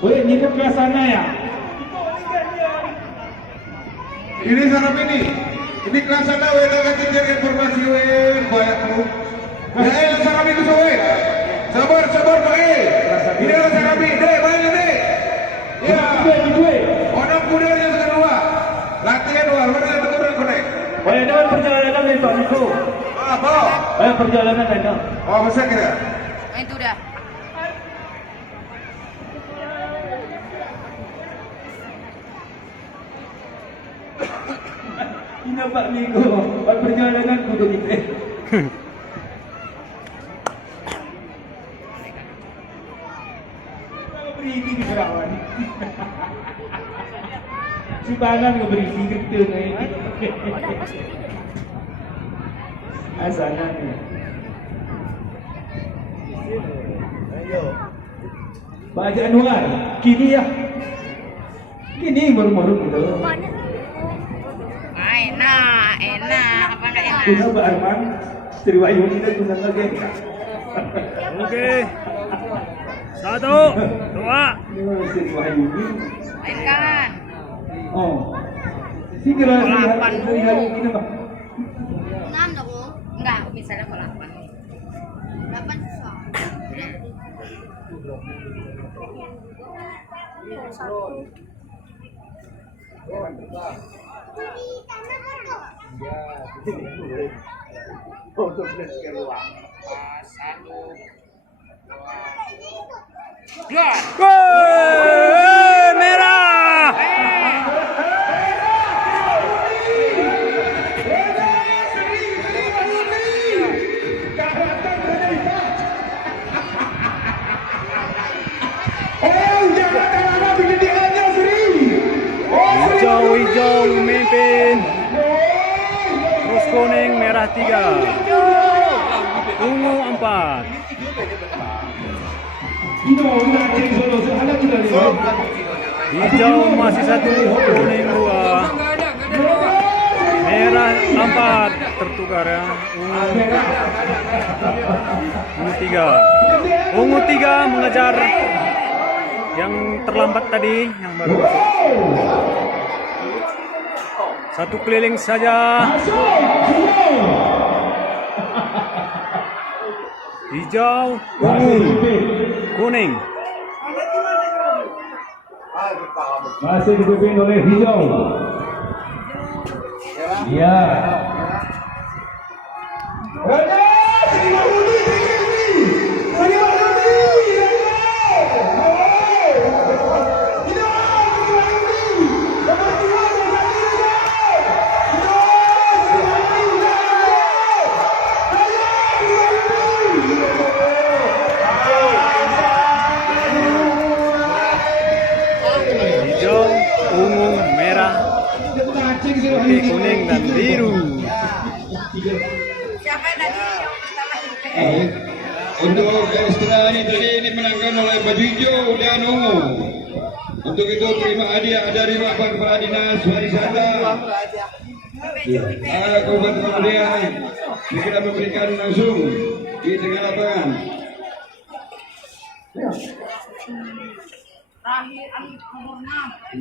Boleh nyimak ke sana ya. Ini sarap ini. Ini kelas sana we tak kejar informasi we banyak lu. Ya elah sarap itu so we. Sabar Pak. Ini adalah sarap ini. Dek, banyak dek. Ya. Orang kudarnya kedua. Latihan luar mana betul konek. Boleh dapat perjalanan dari Pak Niko. Apa? Perjalanan ada. Oh, masa kira? Itu dah. Ini Pak Niko. Perjalanan kudu itu. Berisi di Serawan. Si Banan nggak berisi gitu nih. Asalan ya. Pak Haji Anwar, kini ya. Kini baru-baru gitu. Enak, apa enggak enak? Kuna Pak Arman, Sri Wahyuni dan Kuna lagi. Oke. 1, 2. Sri Wahyuni. Mainkan. Oh. Si kira Sri Wahyuni apa? 6 dong. Enggak, misalnya kalau 8. 8 susah. Gol merah. Hijau memimpin. Terus kuning merah 3. Ungu 4. Hijau masih 1, kuning 2. Merah 4 tertukar ya. Ungu 3. Ungu 3 mengejar yang terlambat tadi, yang baru masuk. 1 keliling saja. Hijau, ungu, kuning. Masih dipimpin oleh hijau. Ya. Hijau, ungu, merah, putih, kuning, dan biru. Siapa yang tadi yang pertama? Untuk istilah ini dimenangkan oleh baju hijau dan ungu. Untuk itu terima hadiah dari Bapak Kepala Dinas Pariwisata. Kabupaten Kemudian kita memberikan langsung di tengah lapangan. Terakhir nomor 6.